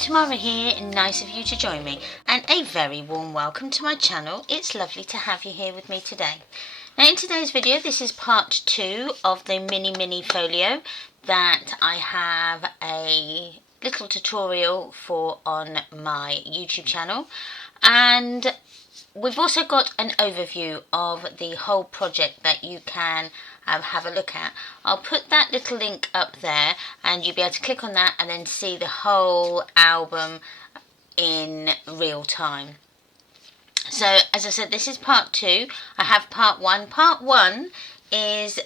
Tamara here, nice of you to join me, and a very warm welcome to my channel. It's lovely to have you here with me today. Now in today's video, this is part 2 of the Mini Mini Folio that I have a little tutorial for on my YouTube channel, and we've also got an overview of the whole project that you can have a look at. I'll put that little link up there and you'll be able to click on that and then see the whole album in real time. So as I said, this is part 2. I have part 1. Part 1 is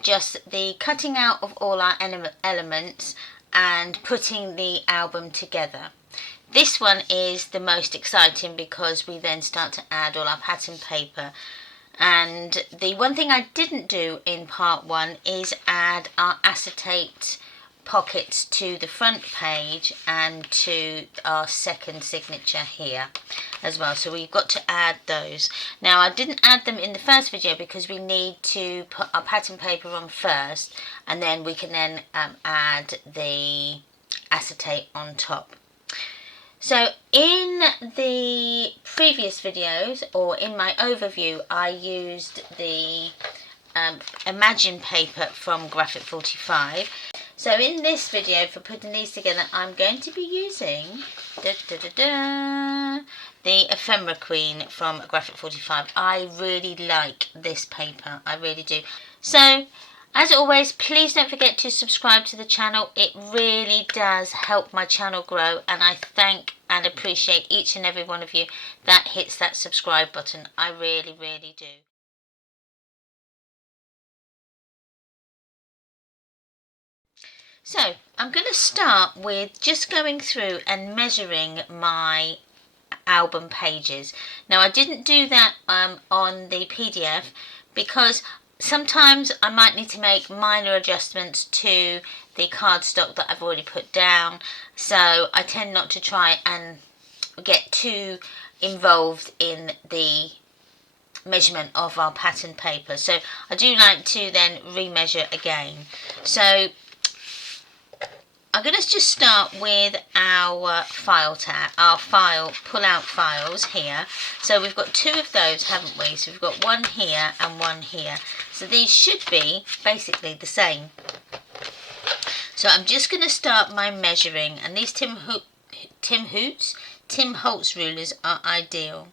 just the cutting out of all our elements and putting the album together. This one is the most exciting because we then start to add all our pattern paper. And the one thing I didn't do in part 1 is add our acetate pockets to the front page and to our second signature here as well. So we've got to add those. Now I didn't add them in the first video because we need to put our pattern paper on first and then we can then add the acetate on top. So in the previous videos, or in my overview, I used the Imagine paper from Graphic 45. So in this video, for putting these together, I'm going to be using the Ephemera Queen from Graphic 45. I really like this paper, I really do. So as always, please don't forget to subscribe to the channel. It really does help my channel grow, and I thank and appreciate each and every one of you that hits that subscribe button. I really, really do. So I'm going to start with just going through and measuring my album pages. Now I didn't do that on the PDF because sometimes I might need to make minor adjustments to the cardstock that I've already put down, so I tend not to try and get too involved in the measurement of our pattern paper. So I do like to then remeasure again. So I'm going to just start with our file pull-out files here. So we've got 2 of those, haven't we? So we've got one here and one here. So these should be basically the same. So I'm just going to start my measuring, and these Tim Holtz rulers are ideal.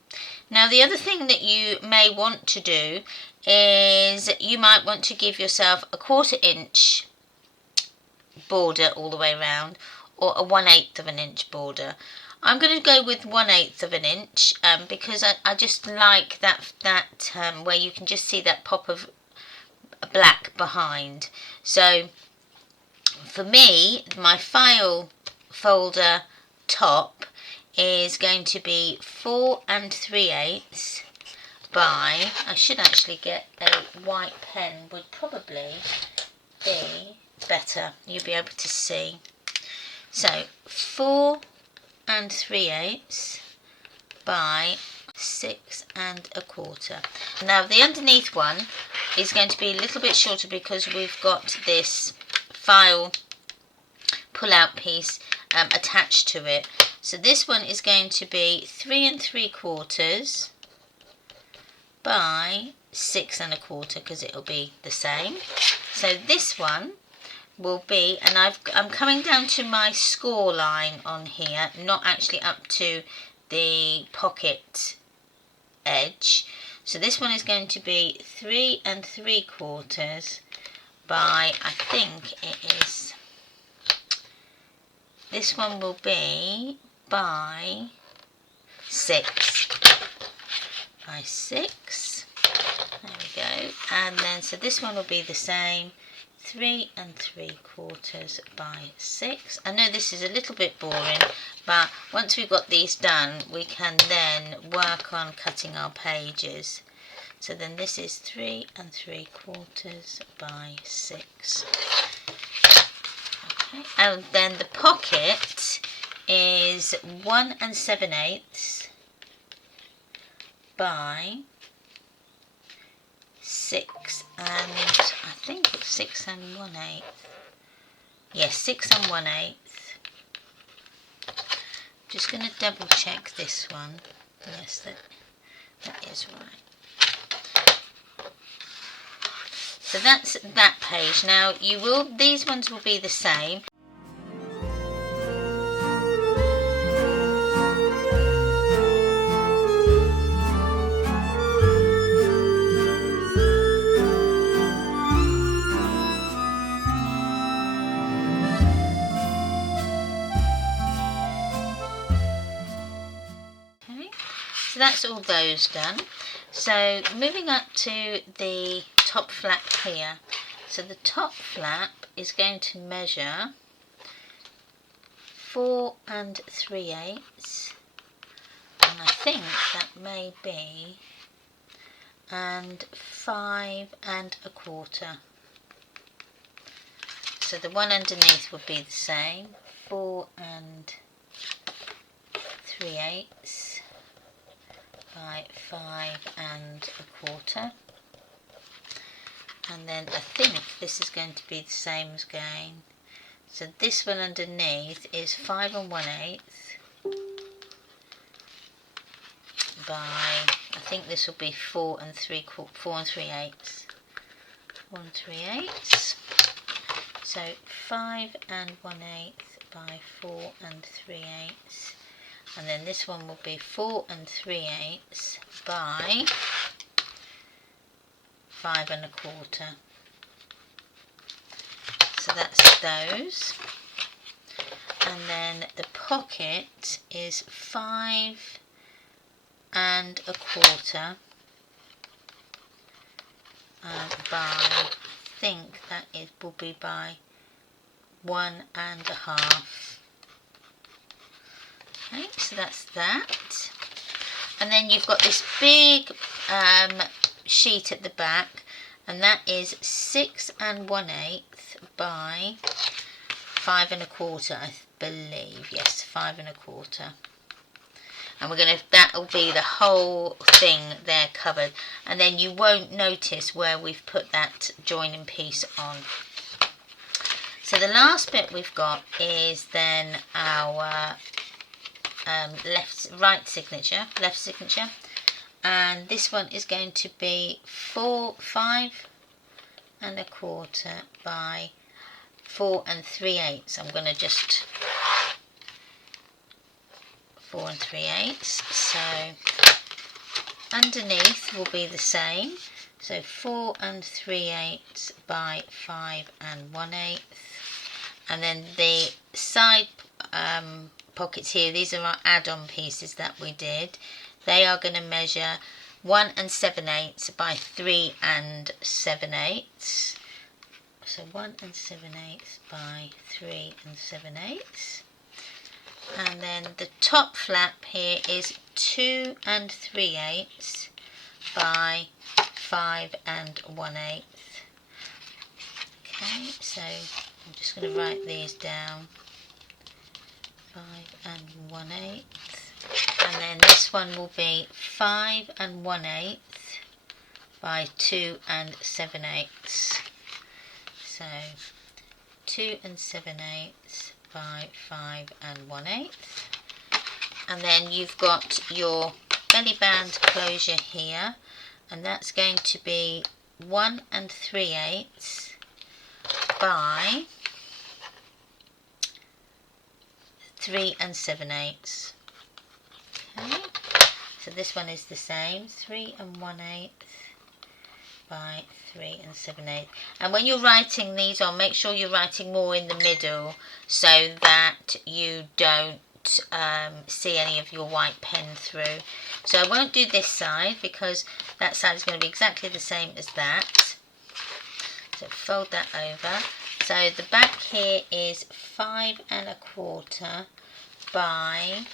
Now the other thing that you may want to do is you might want to give yourself a 1/4 inch border all the way around, or a 1/8 of an inch border. I'm going to go with 1/8 of an inch because I just like that where you can just see that pop of black behind. So for me, my file folder top is going to be 4 3/8 by, I should actually get a white pen, would probably be better, you'll be able to see. So 4 3/8 by 6 1/4. Now the underneath one is going to be a little bit shorter because we've got this file pull-out piece attached to it. So this one is going to be 3 3/4 by 6 1/4 because it'll be the same. So this one will be, and I'm coming down to my score line on here, not actually up to the pocket edge. So this one is going to be 3 3/4 by, I think it is, this one will be by 6. By 6. There we go. And then, so this one will be the same. 3 3/4 by 6. I know this is a little bit boring, but once we've got these done, we can then work on cutting our pages. So then this is 3 3/4 by 6. Okay. And then the pocket is 1 7/8 by 6 I think it's 6 1/8. Yes, 6 1/8. Just going to double check this one. Yes, that is right. So that's that page. Now these ones will be the same. So that's all those done. So moving up to the top flap here. So the top flap is going to measure 4 3/8, and I think that may be, and 5 1/4. So the one underneath would be the same, 4 3/8 by 5 1/4, and then I think this is going to be the same as again. So this one underneath is 5 1/8 by, I think this will be 4 3/8. 4 3/8. So 5 1/8 by 4 3/8. And then this one will be 4 3/8 by 5 1/4. So that's those. And then the pocket is 5 1/4 by, I think that it will be by 1 1/2. Okay, so that's that. And then you've got this big sheet at the back, and that is 6 1/8 by 5 1/4, I believe. Yes, 5 1/4. And that'll be the whole thing there covered, and then you won't notice where we've put that joining piece on. So the last bit we've got is then our left signature, and this one is going to be 5 1/4 by 4 3/8. I'm going to just 4 3/8. So underneath will be the same. So 4 3/8 by 5 1/8, and then the side pockets here, these are our add-on pieces that we did. They are going to measure 1 7/8 by 3 7/8. So 1 7/8 by 3 7/8. And then the top flap here is 2 3/8 by 5 1/8. Okay, so I'm just going to write these down. 5 1/8, and then this one will be 5 1/8 by 2 7/8. So 2 7/8 by 5 1/8, and then you've got your belly band closure here, and that's going to be 1 3/8 by 3 7/8. Okay, so this one is the same, 3 1/8 by 3 7/8. And when you're writing these on, make sure you're writing more in the middle so that you don't see any of your white pen through. So I won't do this side because that side is going to be exactly the same as that. So fold that over. So the back here is 5 1/4 by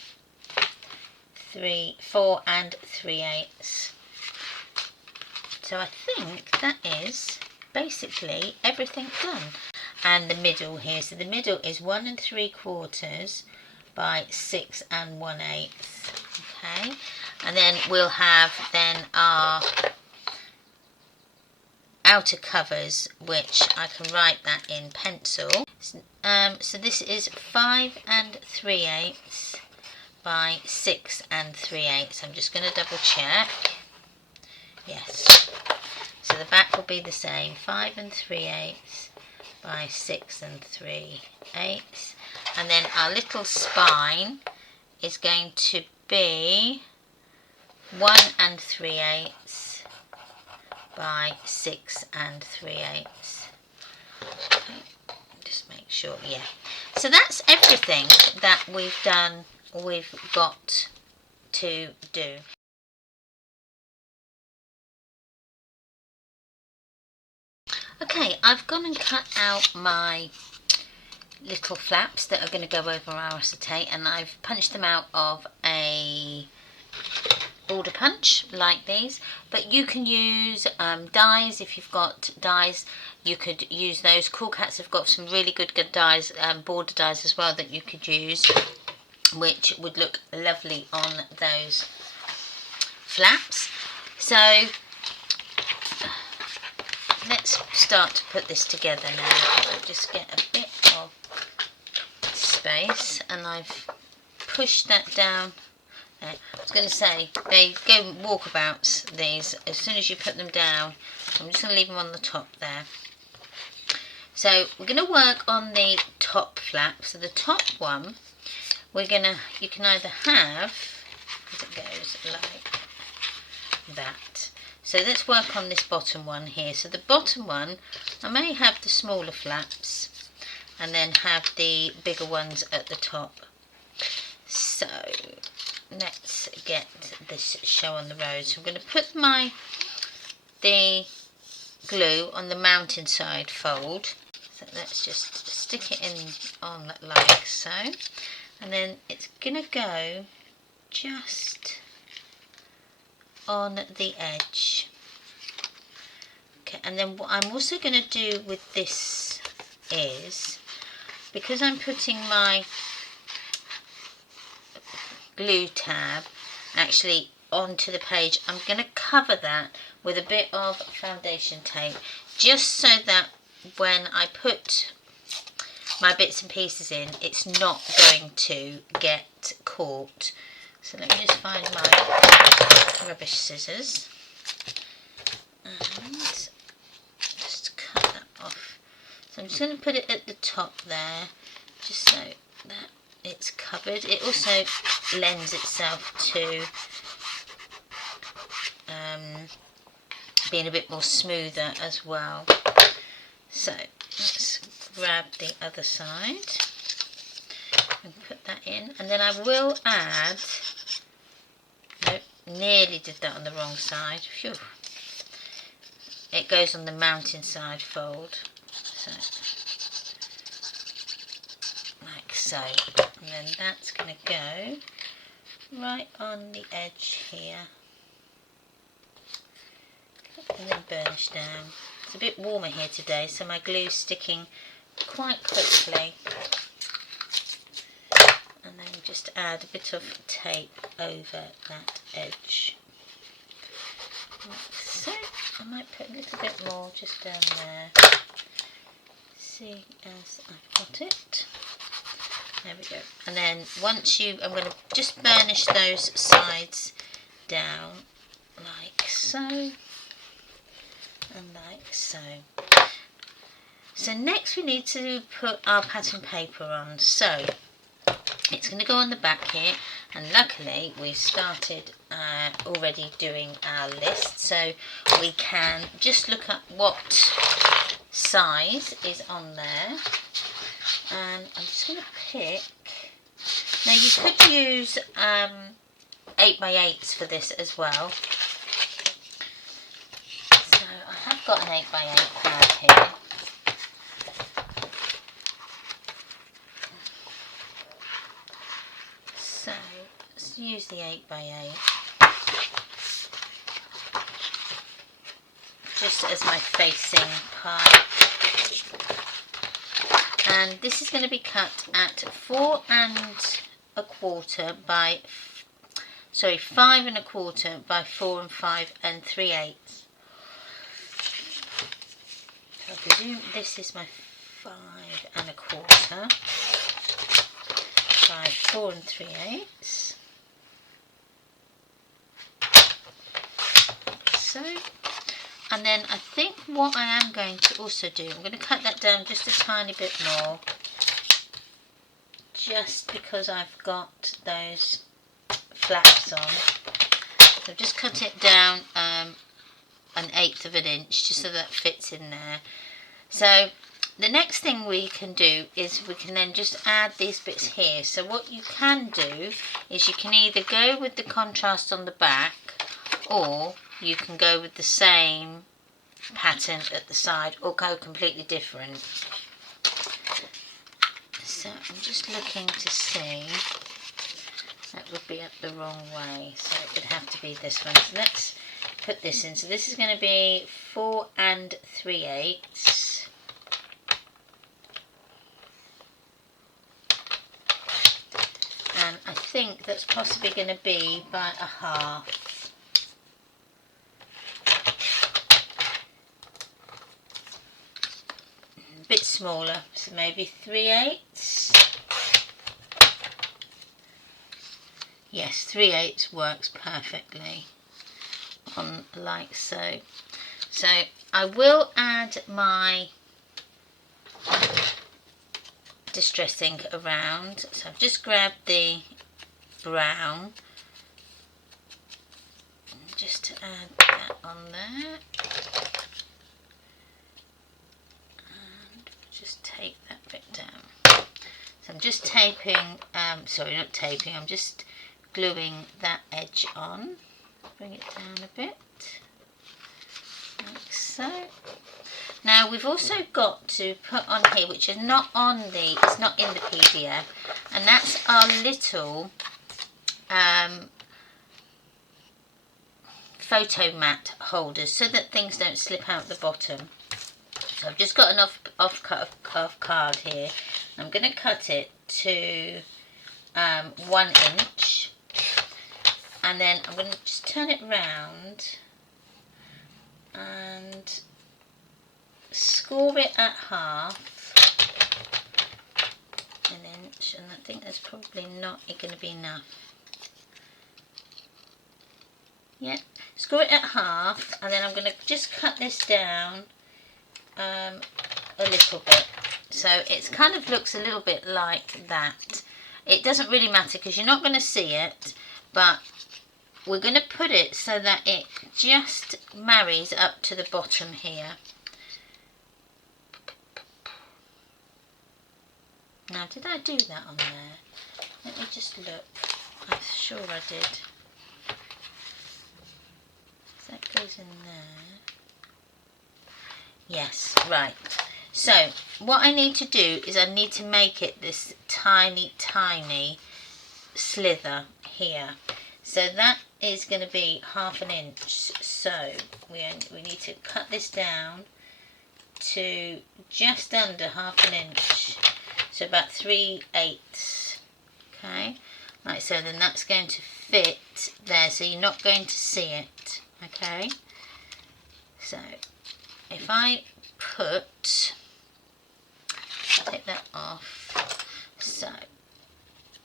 4 3/8. So I think that is basically everything done. And the middle here, so the middle is 1 3/4 by 6 1/8. Okay, and then we'll have then our outer covers, which I can write that in pencil. So this is 5 3/8 by 6 3/8. I'm just going to double check. Yes. So the back will be the same, 5 3/8 by 6 3/8. And then our little spine is going to be 1 3/8 by 6 3/8. Okay, just make sure, yeah. So that's everything that we've got to do. Okay, I've gone and cut out my little flaps that are going to go over our acetate, and I've punched them out of a border punch like these, but you can use dies. If you've got dies, you could use those. Cool Cats have got some really good dies, border dies as well, that you could use, which would look lovely on those flaps. So let's start to put this together now. I'll just get a bit of space, and I've pushed that down. I was going to say, they go walkabouts, these, as soon as you put them down. I'm just going to leave them on the top there. So we're going to work on the top flap. So the top one, you can either have, as it goes like that. So let's work on this bottom one here. So the bottom one, I may have the smaller flaps and then have the bigger ones at the top. So let's get this show on the road. So I'm going to put the glue on the mountain side fold. So let's just stick it in on like so, and then it's going to go just on the edge. Okay, and then what I'm also going to do with this is, because I'm putting my glue tab actually onto the page, I'm going to cover that with a bit of foundation tape, just so that when I put my bits and pieces in, it's not going to get caught. So let me just find my rubbish scissors and just cut that off. So I'm just going to put it at the top there, just so that it's covered. It also lends itself to being a bit more smoother as well. So let's grab the other side and put that in, and then I will add, nope, nearly did that on the wrong side. Phew. It goes on the mountain side fold, so like so, and then that's going to go right on the edge here, and then burnish down. It's a bit warmer here today, so my glue's sticking quite quickly. And then just add a bit of tape over that edge. Like so. I might put a little bit more just down there. See as I've got it. There we go. And then once I'm going to just burnish those sides down like so. And like so. So next we need to put our pattern paper on. So it's going to go on the back here, and luckily we've started already doing our list, so we can just look at what size is on there. And I'm just going to pick, now you could use 8x8s for this as well. So I have got an 8x8 pad here. So let's use the 8x8 just as my facing part. And this is going to be cut at 4 1/4 by, sorry, 5 1/4 by 4 5 3/8. So I presume this is my 5 1/4 by 4 3/8. so. And then I think what I am going to also do, I'm going to cut that down just a tiny bit more, just because I've got those flaps on. So I've just cut it down 1/8 of an inch, just so that fits in there. So the next thing we can do is we can then just add these bits here. So what you can do is you can either go with the contrast on the back, or you can go with the same pattern at the side, or go completely different. So I'm just looking to see. That would be up the wrong way, so it would have to be this one. So let's put this in. So this is going to be 4 3/8. And I think that's possibly going to be by 1/2. A bit smaller, so maybe 3/8. Yes, 3/8 works perfectly on like so. So I will add my distress ink around. So I've just grabbed the brown, just to add that on there. And just tape that bit down. So I'm just taping, sorry, not taping, I'm just gluing that edge on. Bring it down a bit, like so. Now we've also got to put on here, which is not on the, it's not in the PDF, and that's our little photo mat holders, so that things don't slip out the bottom. So I've just got an off card here. I'm going to cut it to 1 inch, and then I'm going to just turn it round and score it at 1/2 an inch, and I think that's probably not going to be enough. Yeah, score it at 1/2, and then I'm going to just cut this down a little bit, so it kind of looks a little bit like that. It doesn't really matter because you're not going to see it, but we're going to put it so that it just marries up to the bottom here. Now, did I do that on there? Let me just look. I'm sure I did. That goes in there. Yes, right. So what I need to do is I need to make it this tiny, tiny slither here. So that is going to be 1/2 an inch. So we need to cut this down to just under 1/2 an inch. So about 3/8. Okay, like so. Then that's going to fit there, so you're not going to see it. Okay. So if I take that off. So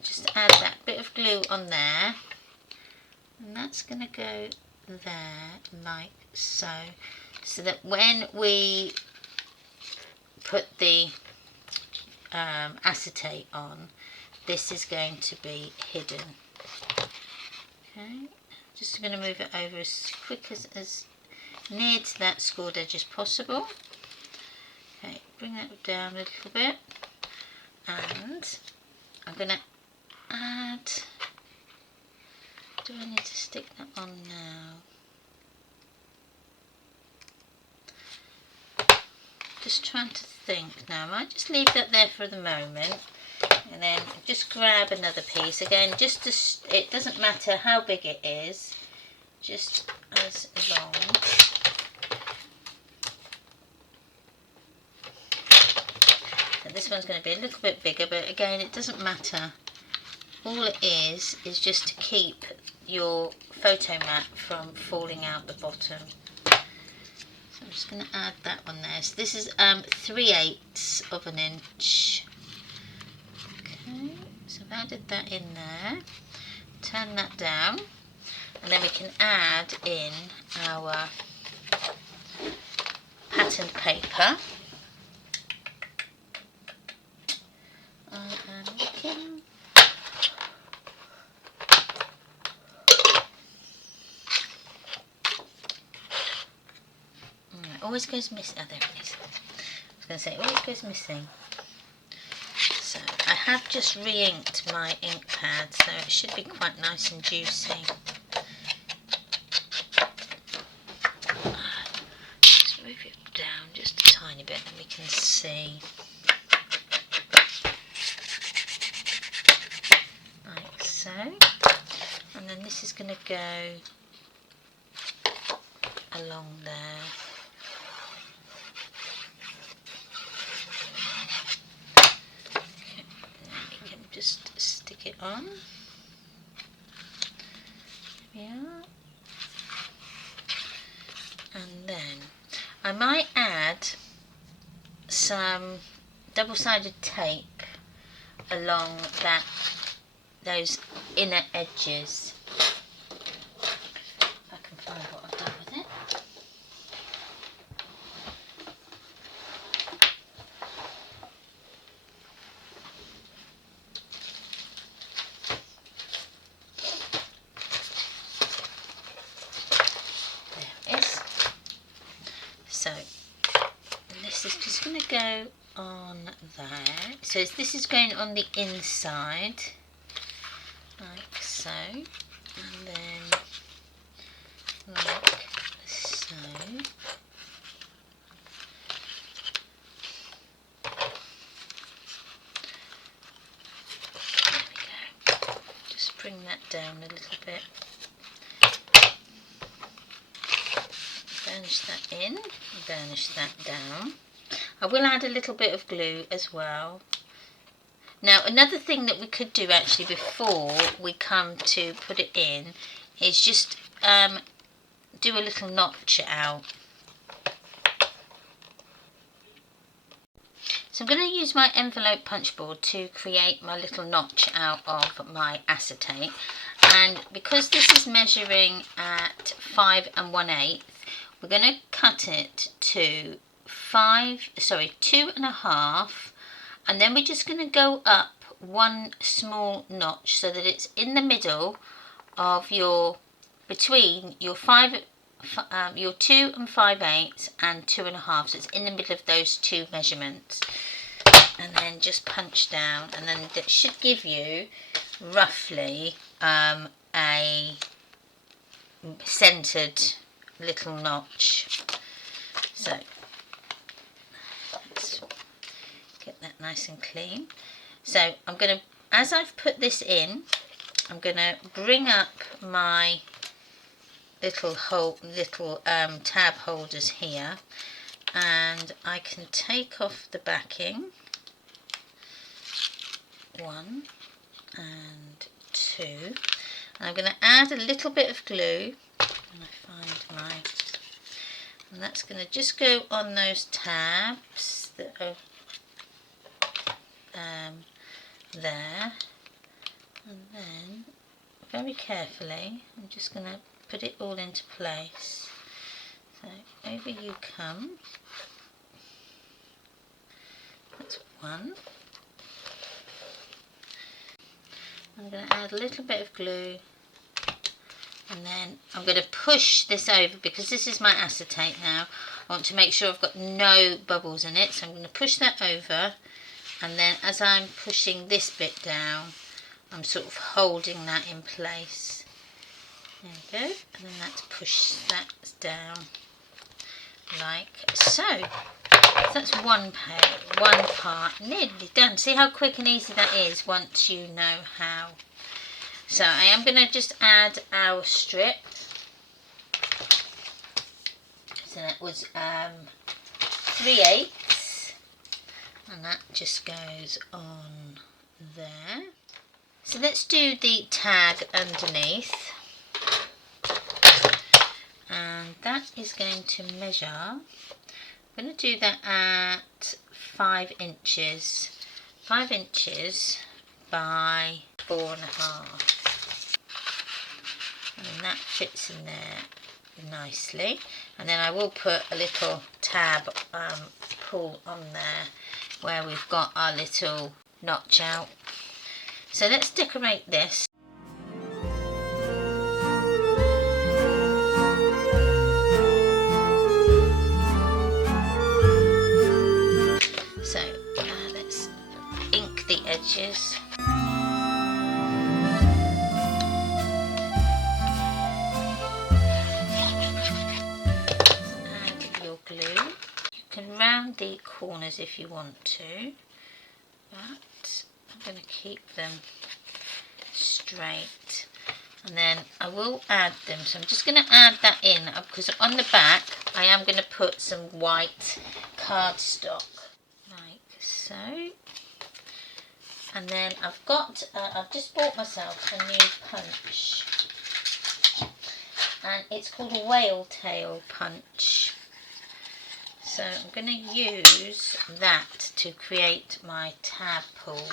just add that bit of glue on there, and that's going to go there like so, so that when we put the acetate on, this is going to be hidden. Okay, just going to move it over as quick as near to that scored edge as possible. Okay, bring that down a little bit, and I'm going to add, do I need to stick that on now? Just trying to think now. I might just leave that there for the moment, and then just grab another piece again, just to, it doesn't matter how big it is, just as long. So this one's going to be a little bit bigger, but again it doesn't matter. All it is just to keep your photo mat from falling out the bottom. So I'm just going to add that on there. So this is 3/8 of an inch. Okay, so I've added that in there. Turn that down. And then we can add in our patterned paper. I am looking. It always goes missing. Oh, there it is. I was going to say, it always goes missing. So I have just re-inked my ink pad, so it should be quite nice and juicy. Just move it down just a tiny bit and we can see. Like so. And then this is going to go along there. Okay, then we can just stick it on. Yeah. And then I might add some double-sided tape along those inner edges. If I can find what I've done with it. There it is. So this is just going to go on there. So this is going on the inside, like so, and then like so. There we go. Just bring that down a little bit. Burnish that in, burnish that down. I will add a little bit of glue as well. Now another thing that we could do actually before we come to put it in is just do a little notch out. So I'm going to use my envelope punch board to create my little notch out of my acetate, and because this is measuring at 5 1/8, we're going to cut it to 2.5, and then we're just going to go up one small notch so that it's in the middle of between your 2 5/8 and 2.5, so it's in the middle of those two measurements, and then just punch down, and then that should give you roughly a centered little notch. So let's get that nice and clean. So I'm going to, as I've put this in, I'm going to bring up my little tab holders here, and I can take off the backing, 1 and 2, and I'm going to add a little bit of glue, and and that's going to just go on those tabs that are there, and then very carefully I'm just going to put it all into place. So over you come. That's 1. I'm going to add a little bit of glue, and then I'm going to push this over because this is my acetate now. I want to make sure I've got no bubbles in it, so I'm going to push that over, and then as I'm pushing this bit down, I'm sort of holding that in place. There we go, and then let's push that down like so. So that's one part nearly done. See how quick and easy that is once you know how. So I am going to just add our strip. So that was 3/8, and that just goes on there. So let's do the tag underneath, and that is going to measure, I'm going to do that at 5 inches, 5 inches by 4.5. and that fits in there nicely. And then I will put a little tab pull on there where we've got our little notch out. So let's decorate this. So let's ink the edges. Add your glue. You can round the corners if you want to, but I'm going to keep them straight. And then I will add them. So I'm just going to add that in because on the back I am going to put some white cardstock. So, and then I've just bought myself a new punch, and it's called a whale tail punch. So I'm going to use that to create my tab pull.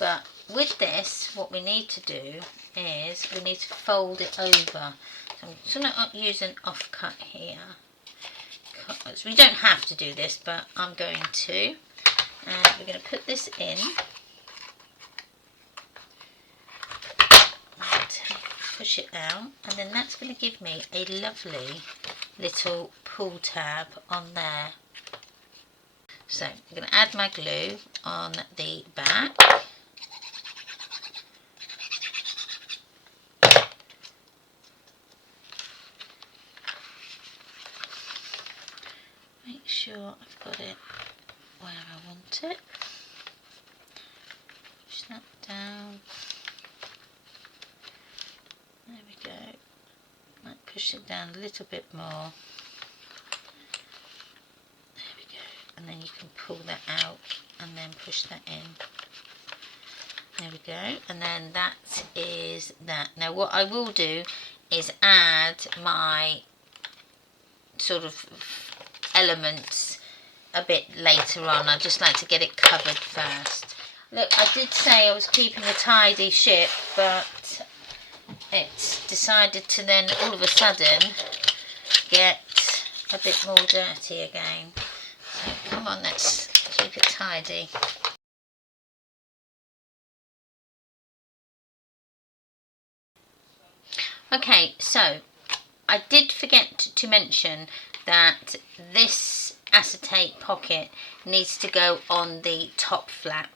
But with this, what we need to do is we need to fold it over. So I'm just going to use an offcut here. We don't have to do this, but I'm going to. And we're going to put this in, push it out, and then that's going to give me a lovely little pull tab on there. So I'm going to add my glue on the back. Make sure I've got it where I want it. Push that down. There we go. Might push it down a little bit more. There we go. And then you can pull that out and then push that in. There we go. And then that is that. Now what I will do is add my sort of elements a bit later on. I just like to get it covered first. Look, I did say I was keeping a tidy ship, but it's decided to then all of a sudden get a bit more dirty again. So come on, let's keep it tidy. Okay, so I did forget to mention that this acetate pocket needs to go on the top flap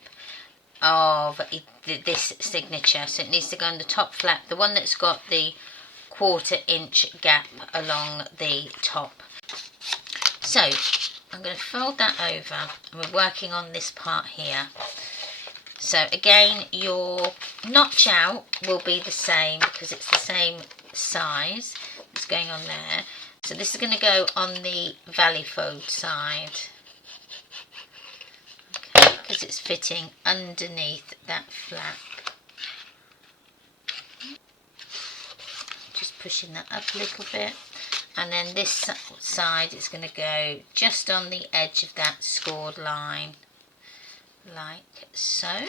of this signature. So it needs to go on the top flap, the one that's got the 1/4 inch gap along the top. So I'm going to fold that over, and we're working on this part here. So again, your notch out will be the same because it's the same size that's going on there. So this is going to go on the valley fold side, okay, because it's fitting underneath that flap. Just pushing that up a little bit, and then this side is going to go just on the edge of that scored line, like so.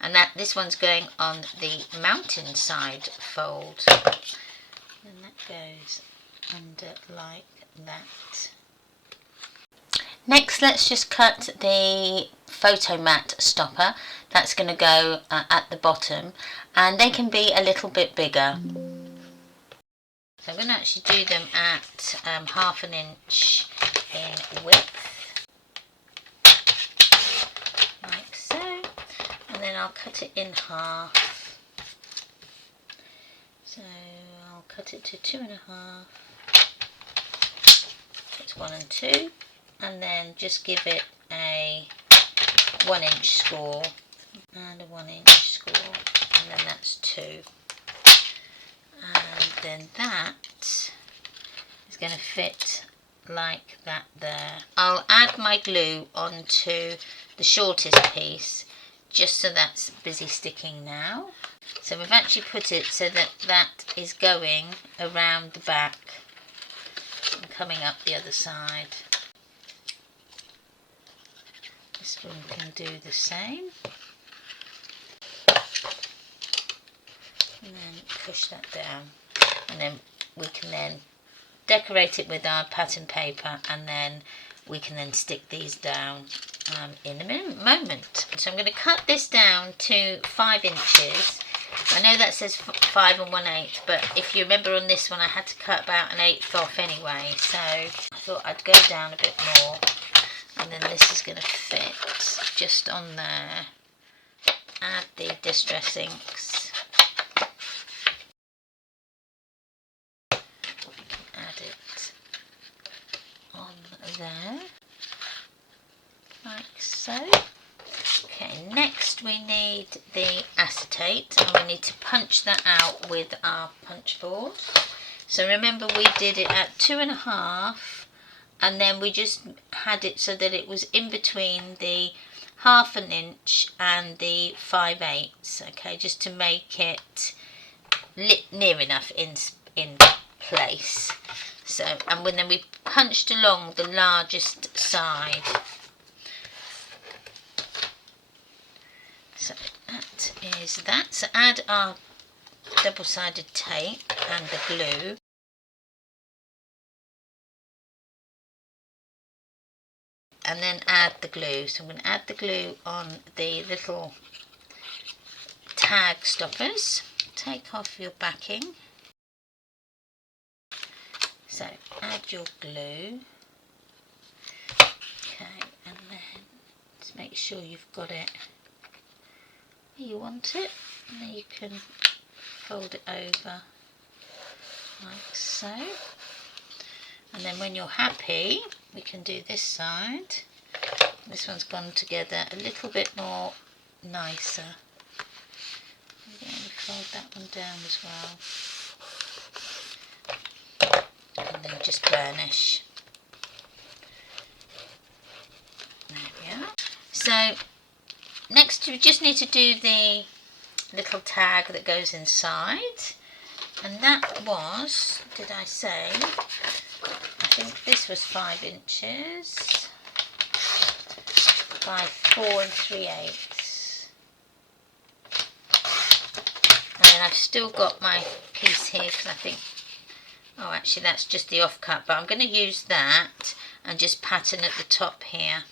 And this one's going on the mountain side fold. And that goes under like that. Next, let's just cut the photo mat stopper. That's going to go at the bottom, and they can be a little bit bigger. So I'm going to actually do them at 1/2 inch in width, like so, and then I'll cut it in half. So I'll cut it to 2.5. It's 1 and 2, and then just give it a 1 inch score and a 1 inch score, and then that's 2. And then that is going to fit like that there. I'll add my glue onto the shortest piece just so that's busy sticking now. So we've actually put it so that that is going around the back and coming up the other side. This one can do the same. and then push that down, and then we can then decorate it with our pattern paper, and then we can then stick these down in a moment. So I'm going to cut this down to 5 inches. I know that says 5 1/8, but if you remember on this one I had to cut about 1/8 off anyway, so I thought I'd go down a bit more, and then this is going to fit just on there. Add the distress inks. Add it on there, like so. Okay, next we need the acetate, and we need to punch that out with our punch board. So remember, we did it at 2.5, and then we just had it so that it was in between the 1/2 inch and the 5/8. Okay, just to make it near enough in place. So, and then we punched along the largest side. So that is that. So add our double-sided tape and the glue. And then add the glue. So I'm going to add the glue on the little tag stoppers. Take off your backing. So add your glue. Okay, and then just make sure you've got it where you want it, and then you can fold it over like so. And then when you're happy, we can do this side. This one's gone together a little bit more nicer. I'm going to fold that one down as well. And then just burnish. There we are. So next we just need to do the little tag that goes inside. And that was, did I say, I think this was 5 inches by 4 3/8. And then I've still got my piece here because I think, oh actually that's just the offcut, but I'm going to use that and just pattern at the top here.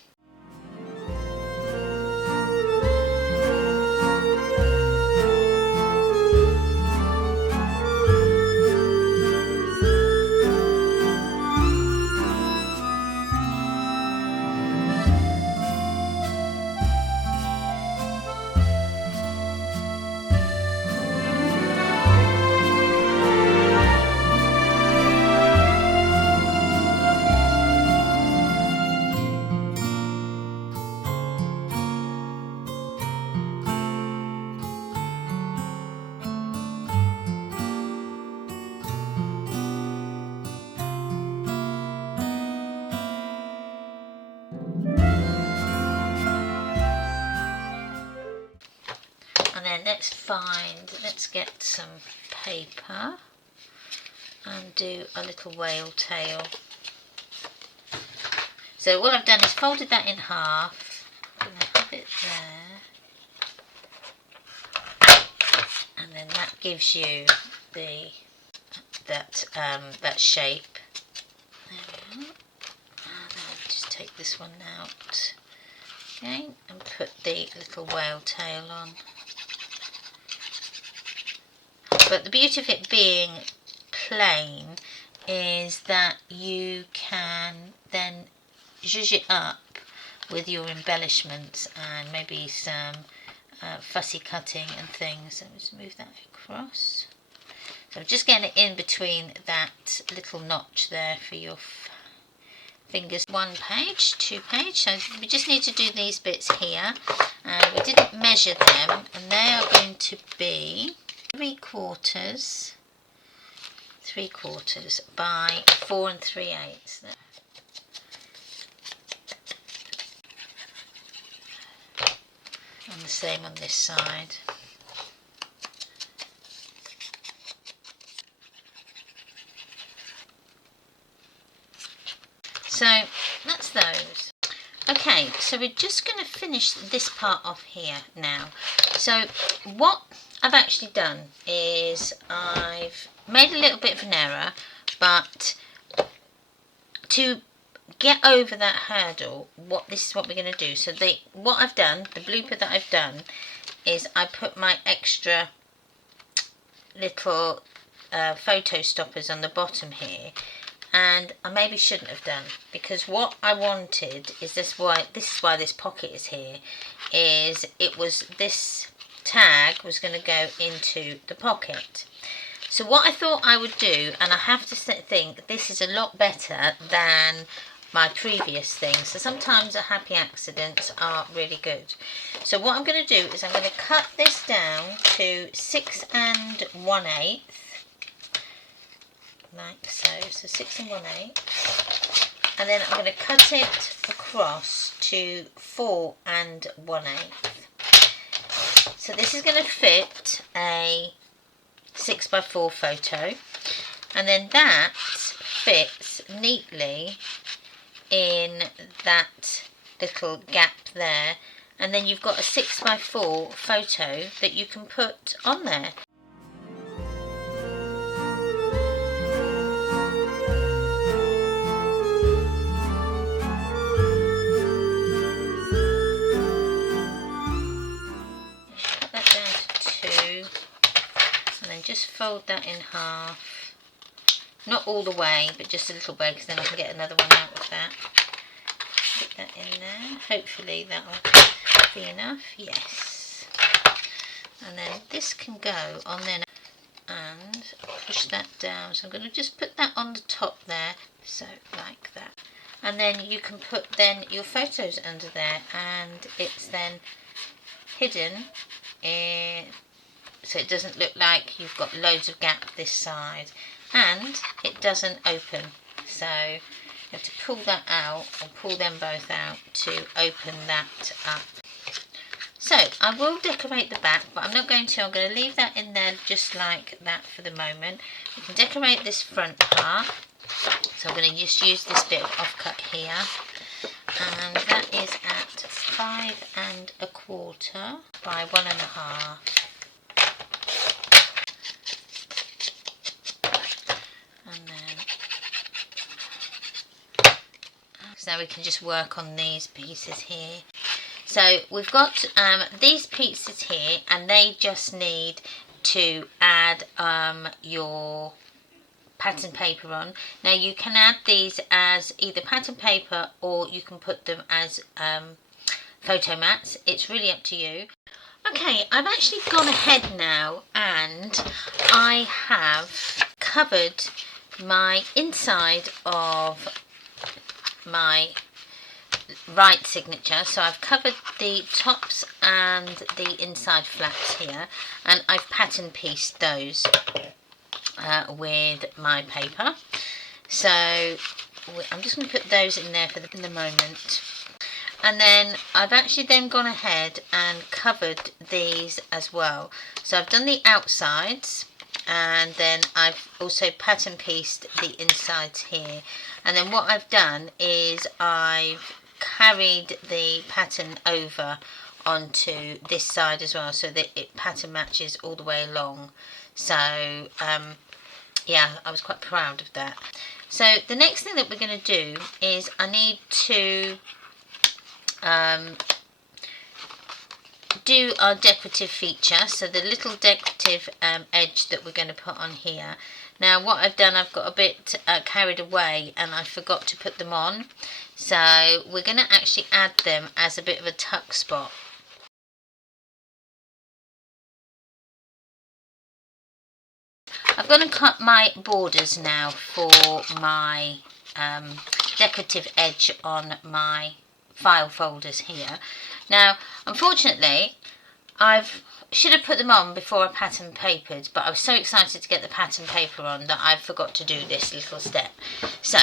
Let's get some paper and do a little whale tail. So what I've done is folded that in half. I'm going to have it there, and then that gives you that shape. There we are. And then I'll just take this one out, okay, and put the little whale tail on. But the beauty of it being plain is that you can then zhuzh it up with your embellishments and maybe some fussy cutting and things. So just move that across. So I'm just getting it in between that little notch there for your fingers. 1 page, 2 page. So we just need to do these bits here, and we didn't measure them, and they are going to be 3/4 by 4 3/8. And the same on this side. So that's those. Okay, so we're just going to finish this part off here now. So what I've actually done is I've made a little bit of an error, but to get over that hurdle, this is what we're going to do. So what I've done, the blooper that I've done, is I put my extra little photo stoppers on the bottom here, and I maybe shouldn't have done, because what I wanted is this is why this pocket is here, is this tag was going to go into the pocket. So what I thought I would do, and I have to think this is a lot better than my previous thing, so sometimes the happy accidents are really good. So what I'm going to do is I'm going to cut this down to 6 1/8, like so. So 6 1/8, and then I'm going to cut it across to 4 1/8. So this is going to fit a 6x4 photo, and then that fits neatly in that little gap there, and then you've got a 6x4 photo that you can put on there. Cut that down to 2, and then just fold that in half. Not all the way, but just a little way, because then I can get another one out of that. Put that in there. Hopefully that will be enough. Yes. And then this can go on there, and push that down. So I'm going to just put that on the top there, so like that. And then you can put your photos under there, and it's then hidden so it doesn't look like you've got loads of gap this side. And it doesn't open, so you have to pull that out, or pull them both out to open that up. So I will decorate the back, but I'm not going to. I'm going to leave that in there just like that for the moment. We can decorate this front part. So I'm going to just use this bit of offcut here, and that is at 5 1/4 by 1 1/2. So now we can just work on these pieces here. So we've got these pieces here, and they just need to add your pattern paper on. Now you can add these as either pattern paper, or you can put them as photo mats. It's really up to you. Okay, I've actually gone ahead now, and I have covered my inside of my right signature. So I've covered the tops and the inside flaps here, and I've pattern pieced those with my paper. So I'm just going to put those in there for the moment. And then I've actually then gone ahead and covered these as well. So I've done the outsides, and then I've also pattern pieced the insides here. And then what I've done is I've carried the pattern over onto this side as well, so that it pattern matches all the way along. So yeah, I was quite proud of that. So the next thing that we're going to do is I need to do our decorative feature, so the little decorative edge that we're going to put on here. Now what I've done, I've got a bit carried away, and I forgot to put them on, so we're going to actually add them as a bit of a tuck spot. I'm going to cut my borders now for my decorative edge on my file folders here. Now unfortunately I should have put them on before I pattern papered, but I was so excited to get the pattern paper on that I forgot to do this little step. So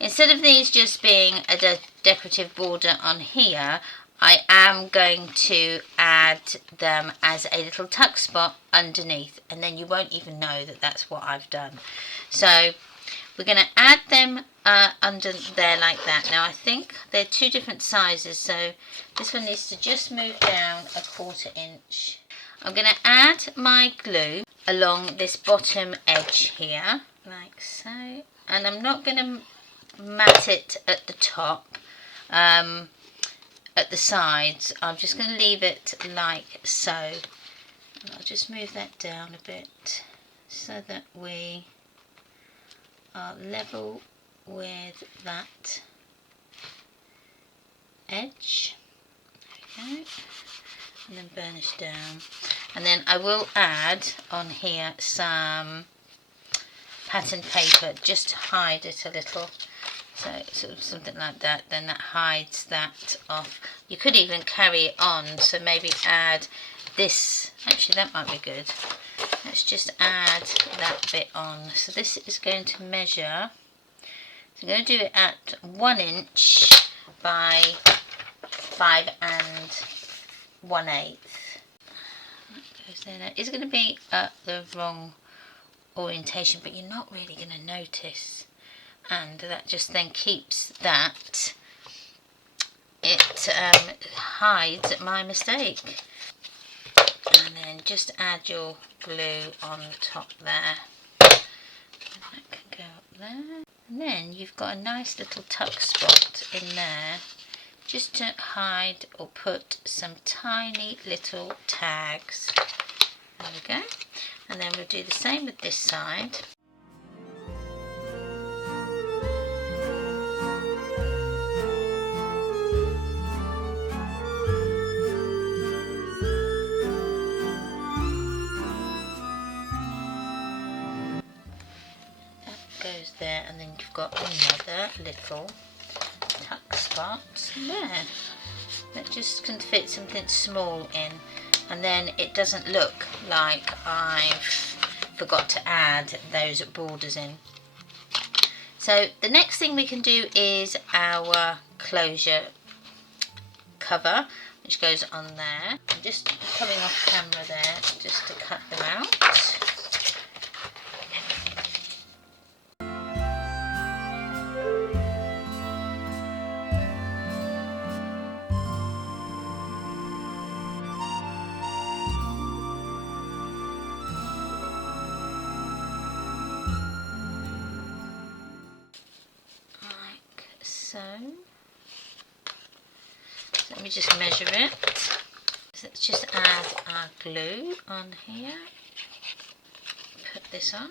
instead of these just being a decorative border on here, I am going to add them as a little tuck spot underneath, and then you won't even know that that's what I've done. So we're going to add them under there like that. Now I think they're two different sizes, so this one needs to just move down a 1/4 inch. I'm going to add my glue along this bottom edge here, like so. And I'm not going to mat it at the top, at the sides. I'm just going to leave it like so. And I'll just move that down a bit so that we are level with that edge. There we go. And then burnish down. And then I will add on here some pattern paper just to hide it a little. So sort of something like that, then that hides that off. You could even carry it on, so maybe add this. Actually, that might be good. Let's just add that bit on. So this is going to measure, so I'm going to do it at 1 inch by 5 1/8. That is going to be at the wrong orientation, but you're not really going to notice, and that just then keeps that, it hides my mistake. And then just add your glue on top there, and that can go up there, and then you've got a nice little tuck spot in there just to hide or put some tiny little tags. There we go. And then we'll do the same with this side. That goes there, and then you've got another little tuck spot there. That just can fit something small in. And then it doesn't look like I've forgot to add those borders in. So the next thing we can do is our closure cover, which goes on there. I'm just coming off camera there just to cut them out. So let me just measure it. So let's just add our glue on here. Put this on.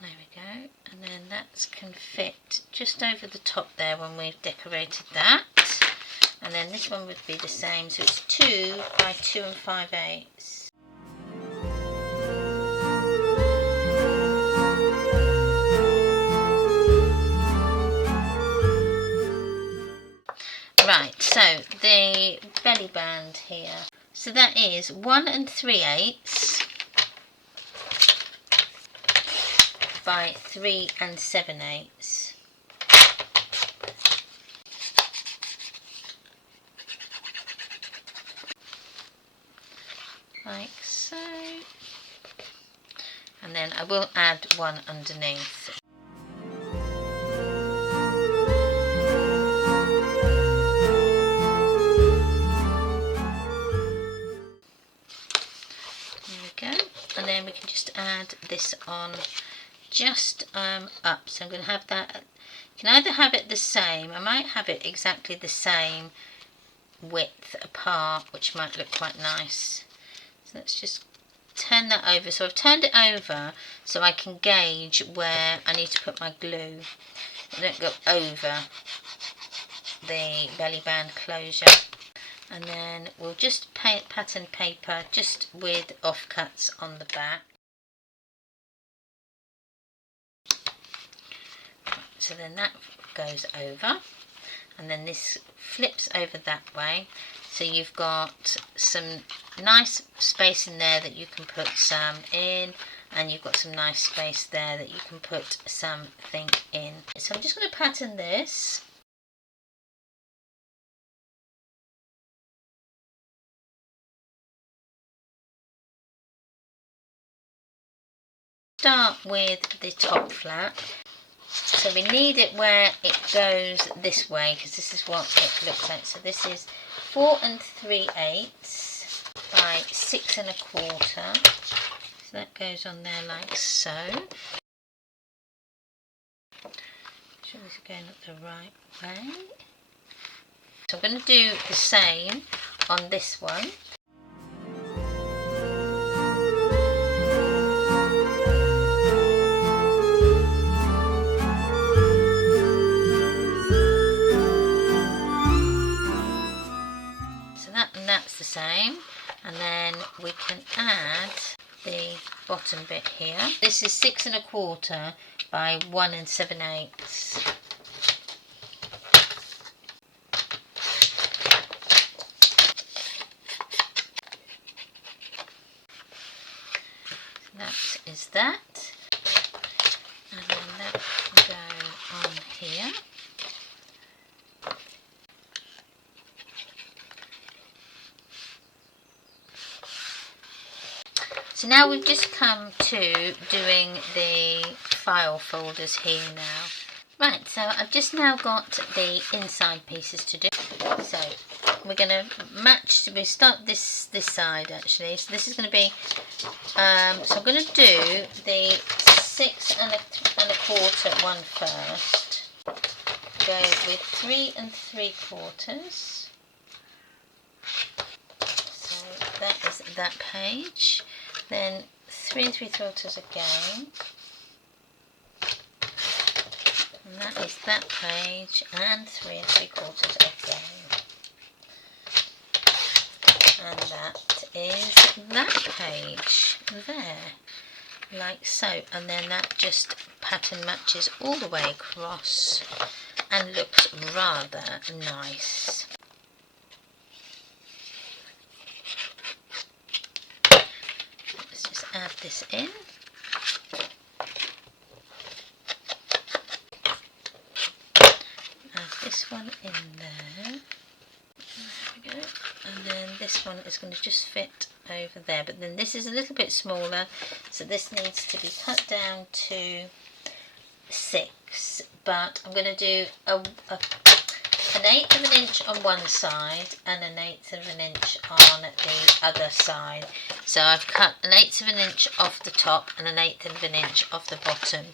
There we go. And then that can fit just over the top there when we've decorated that. And then this one would be the same. So it's 2 by 2 5/8. Right, so the belly band here, so that is 1 3/8 by 3 7/8. Like so. And then I will add one underneath. And then we can just add this on just up. So I'm going to have that, you can either have it the same, I might have it exactly the same width apart, which might look quite nice. So let's just turn that over. So I've turned it over so I can gauge where I need to put my glue. I don't go over the belly band closure. And then we'll just paint pattern paper just with offcuts on the back. So then that goes over, and then this flips over that way. So you've got some nice space in there that you can put some in, and you've got some nice space there that you can put something in. So I'm just going to pattern this. Start with the top flap. So we need it where it goes this way, because this is what it looks like. So this is 4 3/8 by 6 1/4. So that goes on there like so. Make sure this is going up the right way. So I'm going to do the same on this one. So that's the same, and then we can add the bottom bit here. This is 6 1/4 by 1 7/8. That is that, and then that will go on here. So now we've just come to doing the file folders here now. Right, so I've just now got the inside pieces to do. So we're going to match, we start this side actually. So this is going to be, so I'm going to do the 6 1/4 one first. Go with 3 3/4. So that is that page. Then 3 3/4 again, and that is that page, and 3 3/4 again, and that is that page there, like so, and then that just pattern matches all the way across and looks rather nice. Add this in. Add this one in there. There we go. And then this one is going to just fit over there. But then this is a little bit smaller, so this needs to be cut down to 6. But I'm going to do an 1/8 of an inch on one side and an 1/8 of an inch on the other side. So I've cut an 1/8 of an inch off the top and an 1/8 of an inch off the bottom.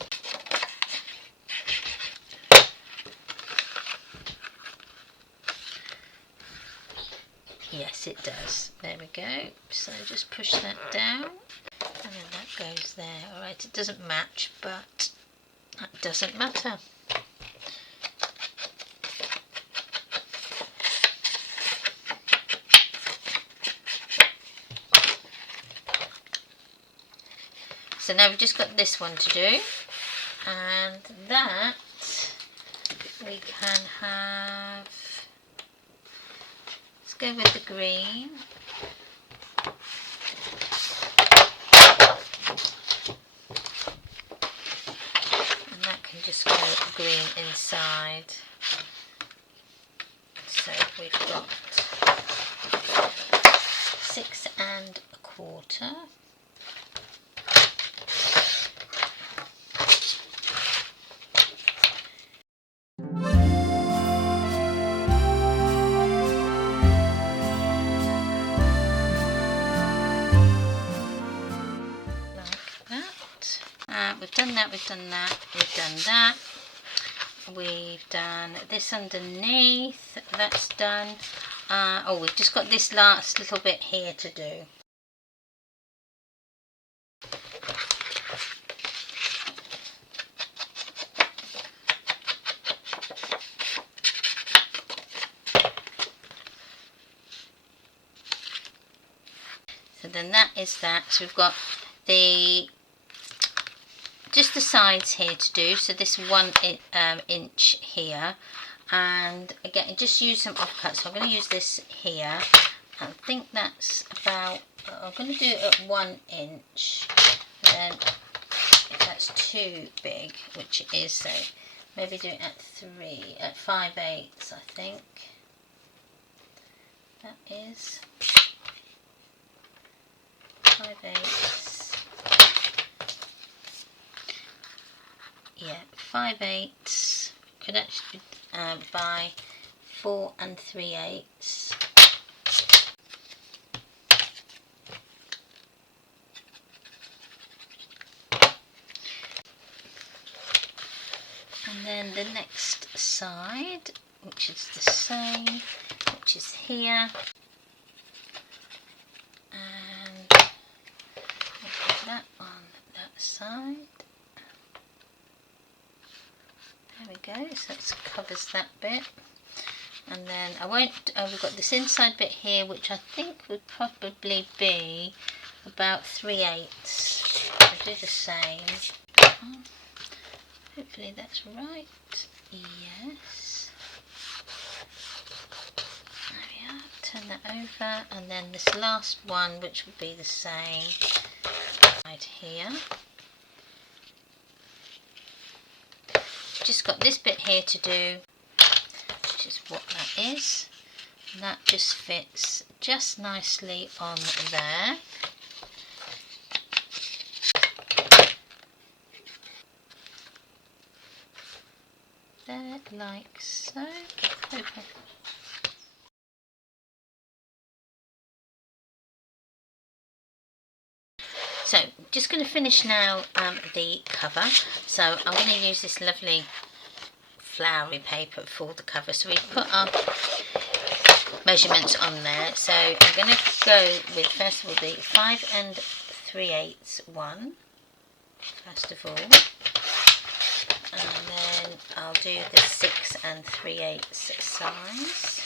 Yes, it does. There we go. So just push that down, and then that goes there. Alright, it doesn't match, but that doesn't matter. So now we've just got this one to do, and that we can have, let's go with the green. And that can just go green inside. So we've got 6 1/4. We've done that. We've done this underneath, that's done. Oh, we've just got this last little bit here to do. So then that is that. So we've got just the sides here to do, so this 1 inch here, and again just use some offcuts. So I'm going to use this here, I think that's about, I'm going to do it at 1 inch, then if that's too big, which it is, so maybe do it at 5/8, I think that is 5/8. Yeah, 5/8 could actually by 4 3/8. then the next side, which is the same, which is here, and I'll put that on that side. There we go, so that covers that bit. And then we've got this inside bit here, which I think would probably be about 3/8. I'll do the same. Hopefully that's right. Yes. There we are. Turn that over, and then this last one, which will be the same right here. Just got this bit here to do, which is what that is. And that just fits just nicely on there. There, like so. Okay. So, just going to finish now the cover. So, I'm going to use this lovely flowery paper for the cover. So, we've put our measurements on there. So, I'm going to go with, first of all, the 5 3/8 one, first of all. And then I'll do the 6 3/8 size.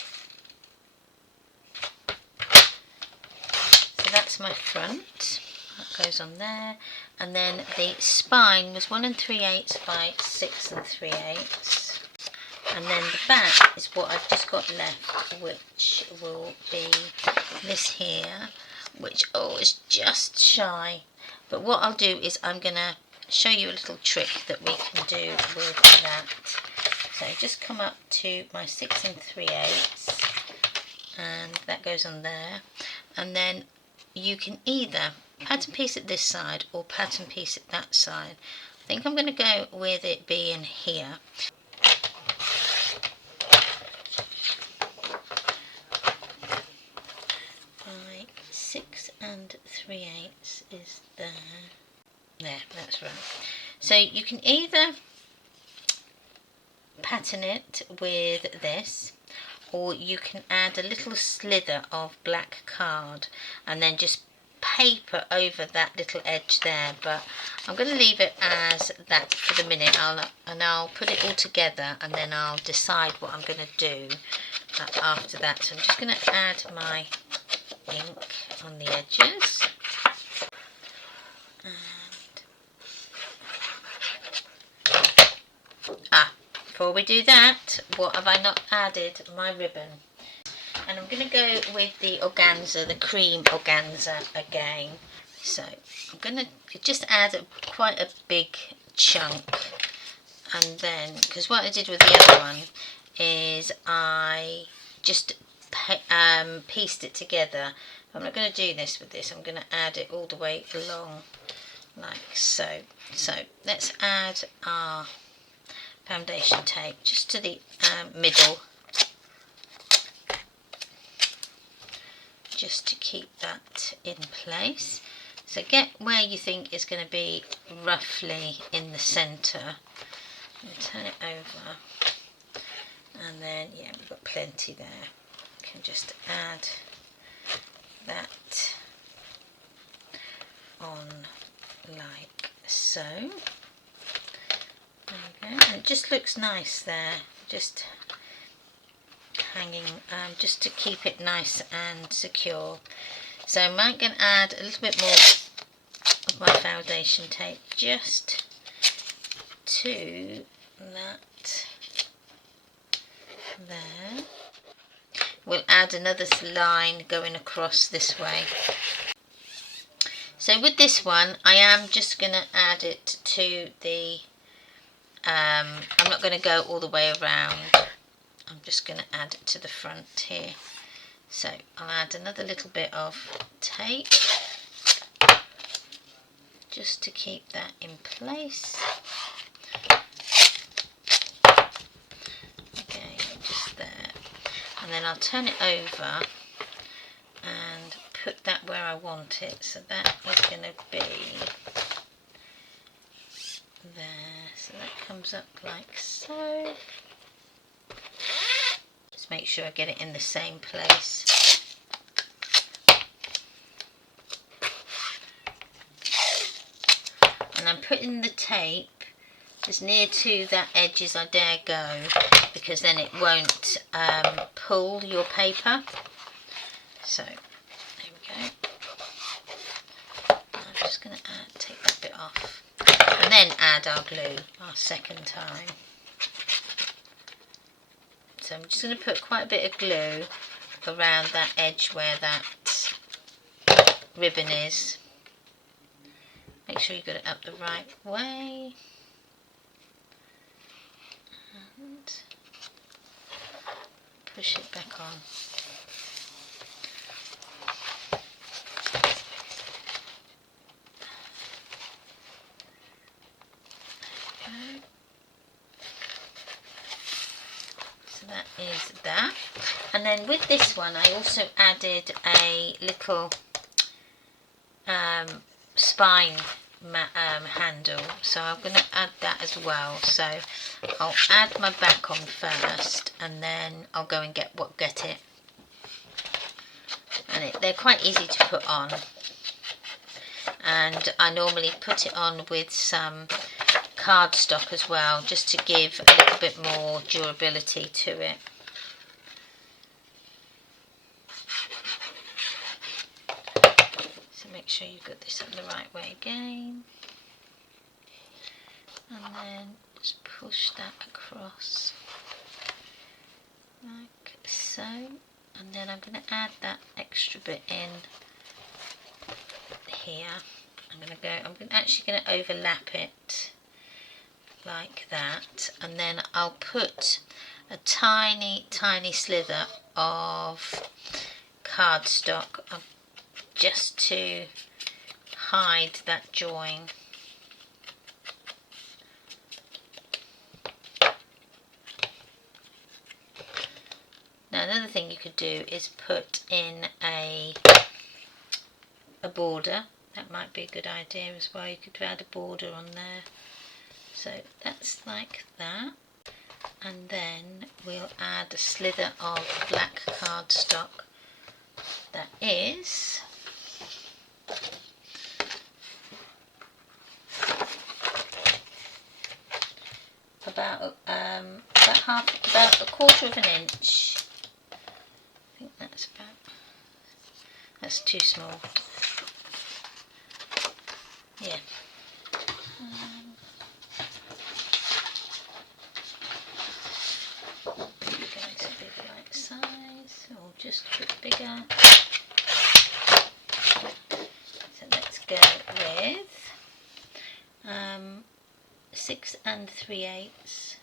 So, that's my front. That goes on there, and then the spine was 1 3/8 by 6 3/8, and then the back is what I've just got left, which will be this here, which is just shy. But what I'll do is I'm gonna show you a little trick that we can do with that. So just come up to my 6 3/8, and that goes on there, and then you can either pattern piece it this side or pattern piece it that side. I think I'm going to go with it being here. My 6 3/8 is there. There, that's right. So you can either pattern it with this, or you can add a little slither of black card and then just paper over that little edge there, but I'm going to leave it as that for the minute. I'll put it all together, and then I'll decide what I'm going to do after that. So I'm just going to add my ink on the edges, and before we do that, what have I not added? My ribbon. And I'm going to go with the organza, the cream organza again. So I'm going to just add quite a big chunk, and then, because what I did with the other one is I just pieced it together. I'm not going to do this with this. I'm going to add it all the way along like so. So let's add our foundation tape just to the middle, just to keep that in place. So get where you think is going to be roughly in the centre, and turn it over, and then yeah, we've got plenty there. You can just add that on like so. There we go. And it just looks nice there, just hanging, just to keep it nice and secure. So I might going to add a little bit more of my foundation tape just to that there. We'll add another line going across this way. So with this one, I am just going to add it to the, I'm not going to go all the way around. I'm just going to add it to the front here. So I'll add another little bit of tape just to keep that in place. Okay, just there. And then I'll turn it over and put that where I want it. So that is going to be there. So that comes up like so. so. Just make sure I get it in the same place. And I'm putting the tape as near to that edge as I dare go, because then it won't pull your paper. So there we go. I'm just going to take that bit off and then add our glue our second time. So I'm just going to put quite a bit of glue around that edge where that ribbon is. Make sure you got it up the right way. And push it back on. There we go. So that is that. And then with this one I also added a little spine handle, so I'm going to add that as well. So I'll add my back on first and then I'll go and get it. And they're quite easy to put on, and I normally put it on with some cardstock as well, just to give a little bit more durability to it. So make sure you've got this up the right way again, and then just push that across like so, and then I'm going to add that extra bit in here. I'm actually going to overlap it like that, and then I'll put a tiny slither of cardstock just to hide that join. Now another thing you could do is put in a border. That might be a good idea as well. You could add a border on there. So that's like that. And then we'll add a slither of black cardstock that is about a quarter of an inch. I think that's too small. Yeah. It's a big right size, or just a bit bigger. So let's go with 6 3/8.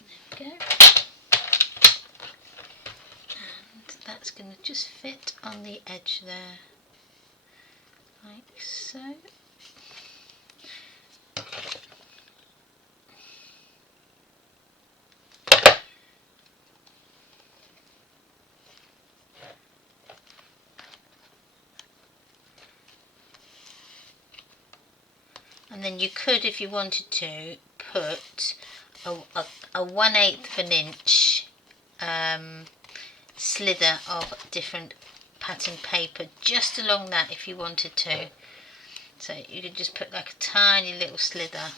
There we go. And that's going to just fit on the edge there, like so. And then you could, if you wanted to, put a 1/8 of an inch slither of different pattern paper just along that if you wanted to. So you could just put like a tiny little slither.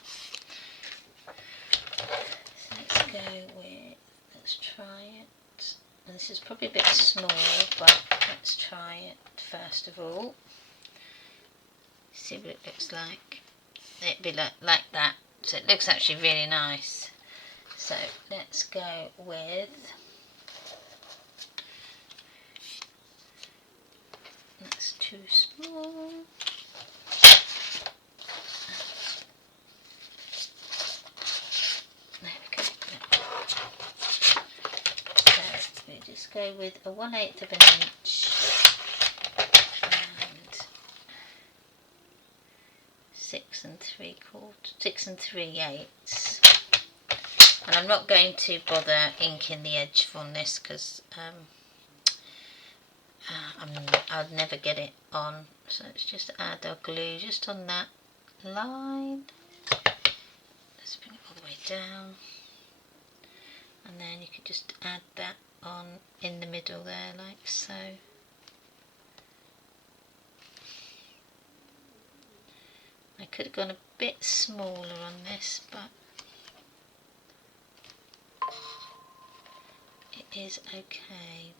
So let's try it. And this is probably a bit small, but let's try it first of all. See what it looks like. It'd be like that. So it looks actually really nice. So let's go with, that's too small. There we go. So we just go with a 1/8 of an inch and 6 3/8. And I'm not going to bother inking the edge on this because I'd never get it on, so let's just add our glue just on that line. Let's bring it all the way down, and then you can just add that on in the middle there, like so. I could have gone a bit smaller on this, but it is okay.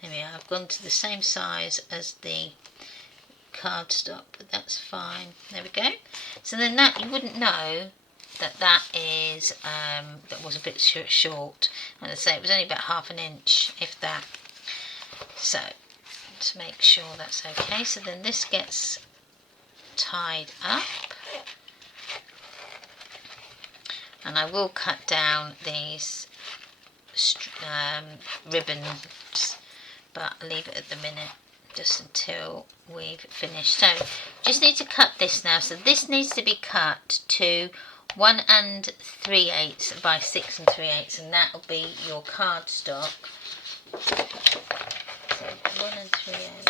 There we are. I've gone to the same size as the cardstock, but that's fine. There we go. So then that, you wouldn't know that that is that was a bit short. And I say it was only about ½ an inch, if that. So let's make sure that's okay. So then this gets tied up, and I will cut down these ribbons, but I'll leave it at the minute just until we've finished. So just need to cut this now. So this needs to be cut to 1 3/8 by 6 3/8, and that will be your cardstock. So 1 3/8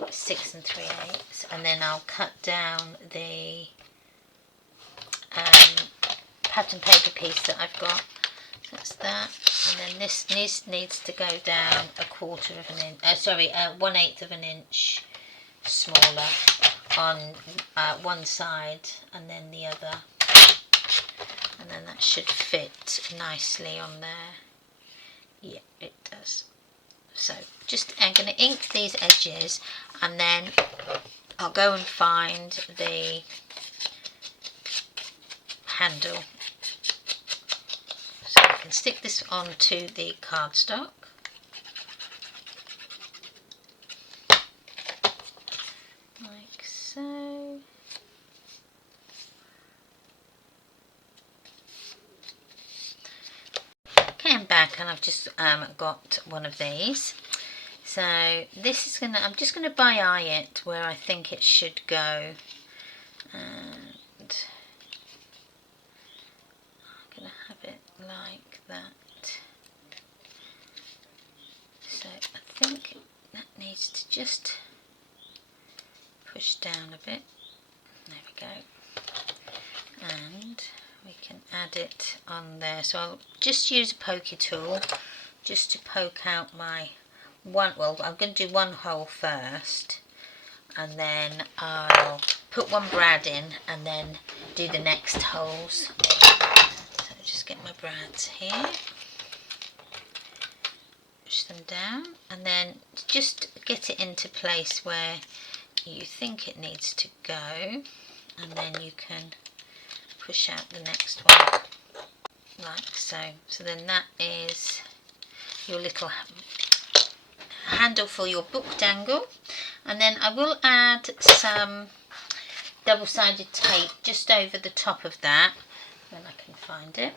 by 6 3/8, and then I'll cut down the pattern paper piece that I've got. So that's that, and then this needs to go down 1/4 of an inch. Sorry, 1/8 of an inch smaller on one side and then the other, and then that should fit nicely on there. Yeah, it does. So I'm going to ink these edges, and then I'll go and find the handle. So I can stick this onto the cardstock. Like so. Okay, I'm back, and I've just got one of these. So this is I'm just gonna by eye it where I think it should go, and I'm gonna have it like that. So I think that needs to just push down a bit. There we go, and we can add it on there. So I'll just use a pokey tool just to poke out my well, I'm going to do one hole first, and then I'll put one brad in and then do the next holes. So just get my brads here, push them down, and then just get it into place where you think it needs to go, and then you can push out the next one like so. So then that is your little handle for your book dangle, and then I will add some double-sided tape just over the top of that when I can find it.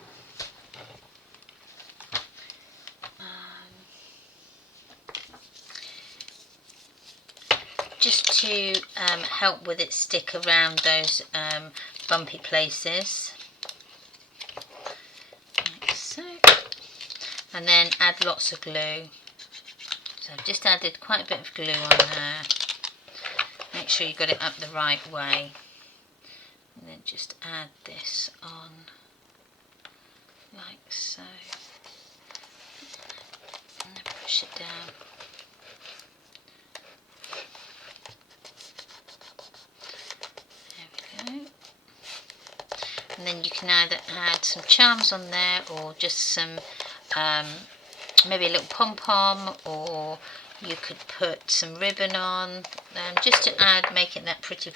Just to help with it stick around those bumpy places, like so, and then add lots of glue. So I've just added quite a bit of glue on there. Make sure you got it up the right way, and then just add this on like so, and then push it down. There we go. And then you can either add some charms on there, or just some maybe a little pom-pom, or you could put some ribbon on, just to add, make it that pretty.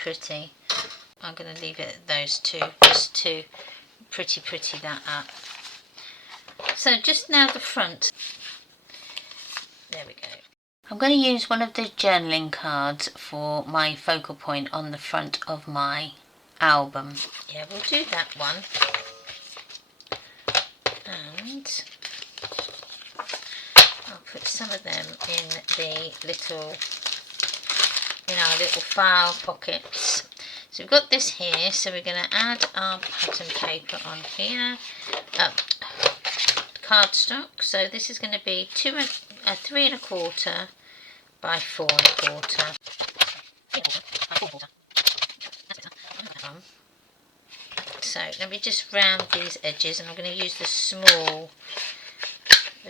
I'm going to leave it at those two, just to pretty that up. So just now the front. There we go. I'm going to use one of the journaling cards for my focal point on the front of my album. Yeah, we'll do that one. And I'll put some of them in the little in our little file pockets. So we've got this here, so we're going to add our pattern paper on here, cardstock. So this is going to be 3 1/4 by 4 1/4. So let me just round these edges, and I'm going to use the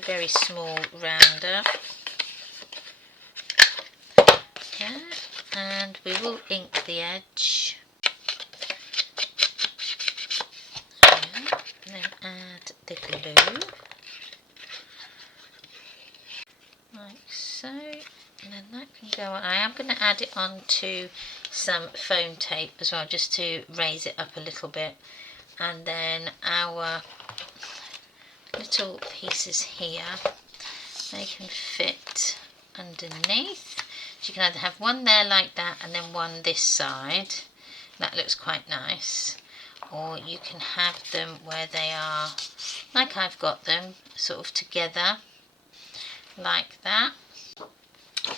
very small rounder. Okay, and we will ink the edge. Okay, and then add the glue, like so, and then that can go on. I am going to add it onto some foam tape as well, just to raise it up a little bit, and then our little pieces here, they can fit underneath. So you can either have one there like that and then one this side. That looks quite nice. Or you can have them where they are like I've got them, sort of together like that.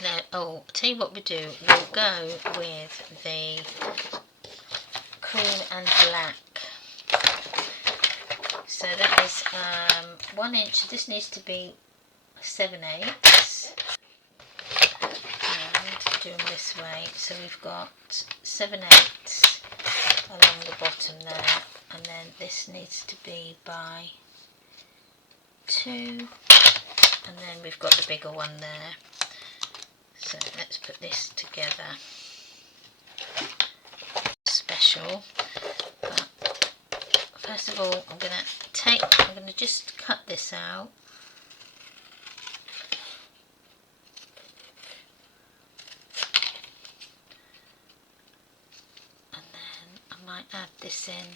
Now, I'll tell you what we do. We'll go with the cream and black. So that is 1 inch. This needs to be 7/8. And do them this way. So we've got 7/8 along the bottom there, and then this needs to be by 2, and then we've got the bigger one there. So let's put this together. Special. But first of all, I'm going to just cut this out. And then I might add this in.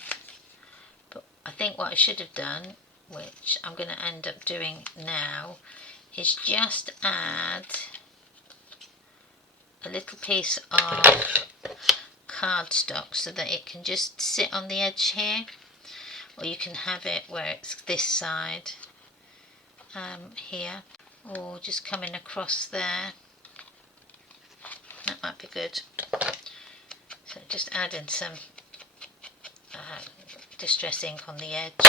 But I think what I should have done, which I'm going to end up doing now, is just add a little piece of cardstock so that it can just sit on the edge here, or you can have it where it's this side here, or just coming across there. That might be good. So just add in some distress ink on the edge,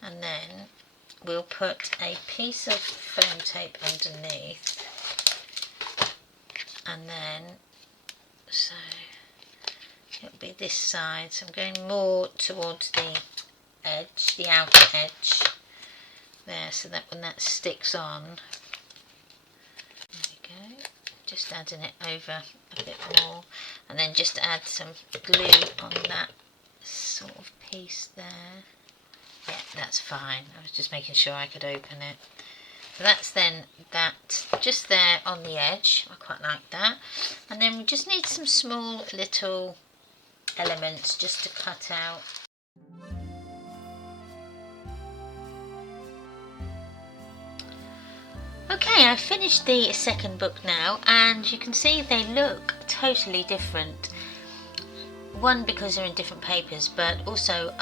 and then we'll put a piece of foam tape underneath. And then, so it'll be this side, so I'm going more towards the edge, the outer edge there, so that when that sticks on, there we go, just adding it over a bit more, and then just add some glue on that sort of piece there. Yeah, that's fine, I was just making sure I could open it. So that's then that just there on the edge. I quite like that. And then we just need some small little elements just to cut out. Okay, I've finished the second book now, and you can see they look totally different. One, because they're in different papers, but also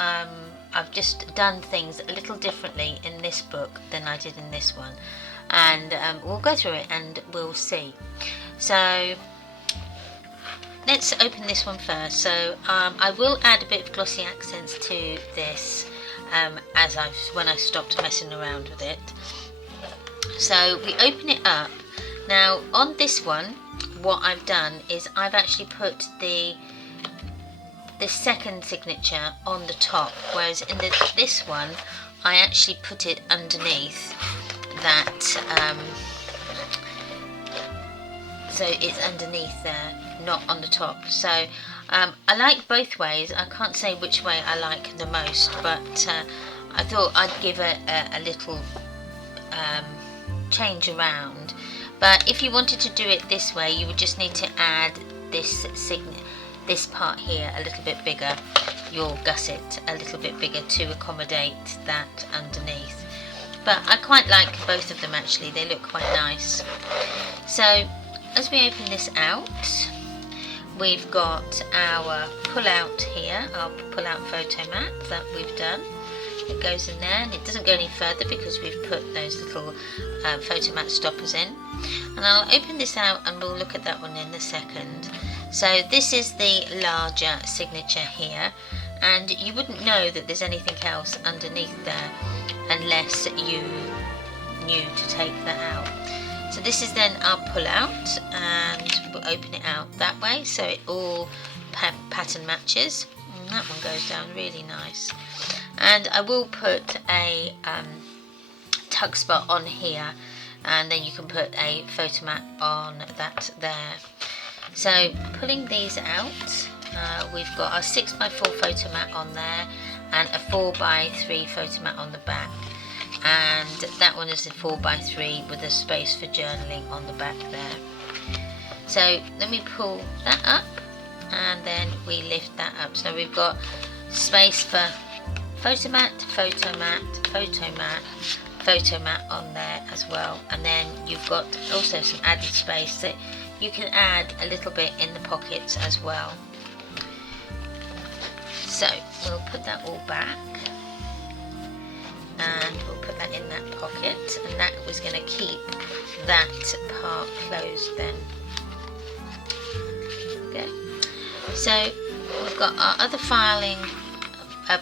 I've just done things a little differently in this book than I did in this one, and we'll go through it and we'll see. So let's open this one first. So I will add a bit of glossy accents to this when I stopped messing around with it. So we open it up. Now on this one, what I've done is I've actually put the second signature on the top, whereas in this one I actually put it underneath that, so it's underneath there, not on the top. So I like both ways. I can't say which way I like the most, but I thought I'd give it a little change around. But if you wanted to do it this way, you would just need to add this part here a little bit bigger, your gusset a little bit bigger to accommodate that underneath. But I quite like both of them actually, they look quite nice. So as we open this out, we've got our pull out here, our pull out photo mat that we've done. that goes in there, and it doesn't go any further because we've put those little photo mat stoppers in. And I'll open this out and we'll look at that one in a second. So this is the larger signature here, and you wouldn't know that there's anything else underneath there unless you knew to take that out. So this is then our pull out, and we'll open it out that way so it all pattern matches. And that one goes down really nice. And I will put a tuck spot on here, and then you can put a photo mat on that there. So pulling these out, we've got our 6x4 photo mat on there and a 4x3 photo mat on the back, and that one is a 4x3 with a space for journaling on the back there. So then we pull that up and then we lift that up. So we've got space for photo mat, photo mat, photo mat, photo mat on there as well, and then you've got also some added space that you can add a little bit in the pockets as well. So we'll put that all back and we'll put that in that pocket, and that was going to keep that part closed then. Okay, so we've got our other filing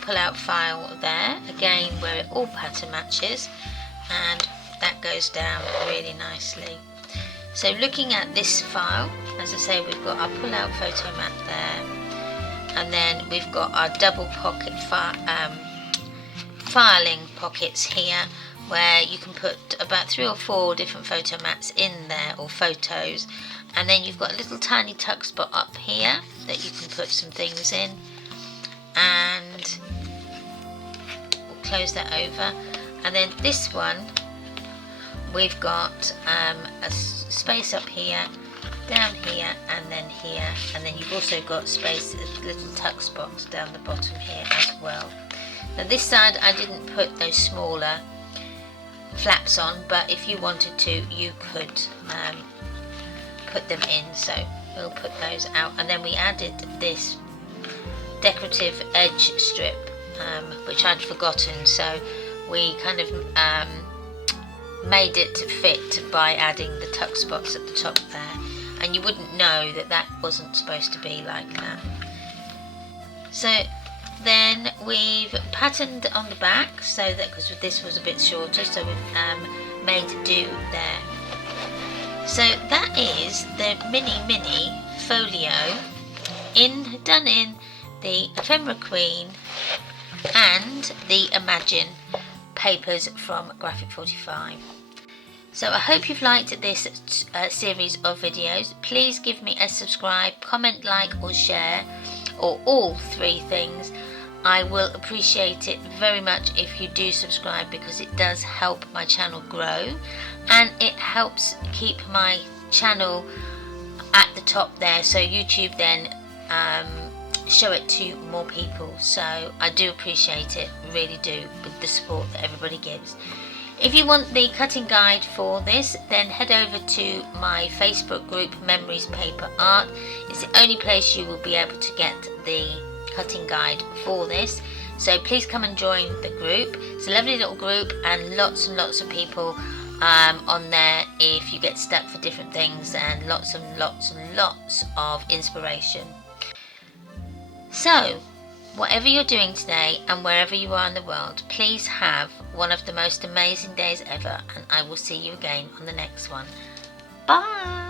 pull out file there again where it all pattern matches, and that goes down really nicely. So looking at this file, as I say, we've got our pull out photo mat there, and then we've got our double pocket filing pockets here where you can put about 3 or 4 different photo mats in there, or photos, and then you've got a little tiny tuck spot up here that you can put some things in, and we'll close that over. And then this one we've got a space up here, down here, and then here, and then you've also got space, little tuck spots down the bottom here as well. Now this side I didn't put those smaller flaps on, but if you wanted to you could put them in, so we'll put those out. And then we added this decorative edge strip which I'd forgotten, so we kind of made it to fit by adding the tuck spots at the top there, and you wouldn't know that that wasn't supposed to be like that. So then we've patterned on the back, so that because this was a bit shorter, so we've made do there. So that is the Mini Mini Folio done in the Ephemera Queen and the Imagine papers from Graphic 45. So I hope you've liked this series of videos. Please give me a subscribe, comment, like or share, or all 3 things. I will appreciate it very much if you do subscribe, because it does help my channel grow and it helps keep my channel at the top there, so YouTube then show it to more people. So I do appreciate it, really do, with the support that everybody gives. If you want the cutting guide for this, then head over to my Facebook group, Memories Paper Art. It's the only place you will be able to get the cutting guide for this, so please come and join the group. It's a lovely little group and lots of people on there if you get stuck for different things, and lots of inspiration. So whatever you're doing today and wherever you are in the world, please have one of the most amazing days ever, and I will see you again on the next one. Bye.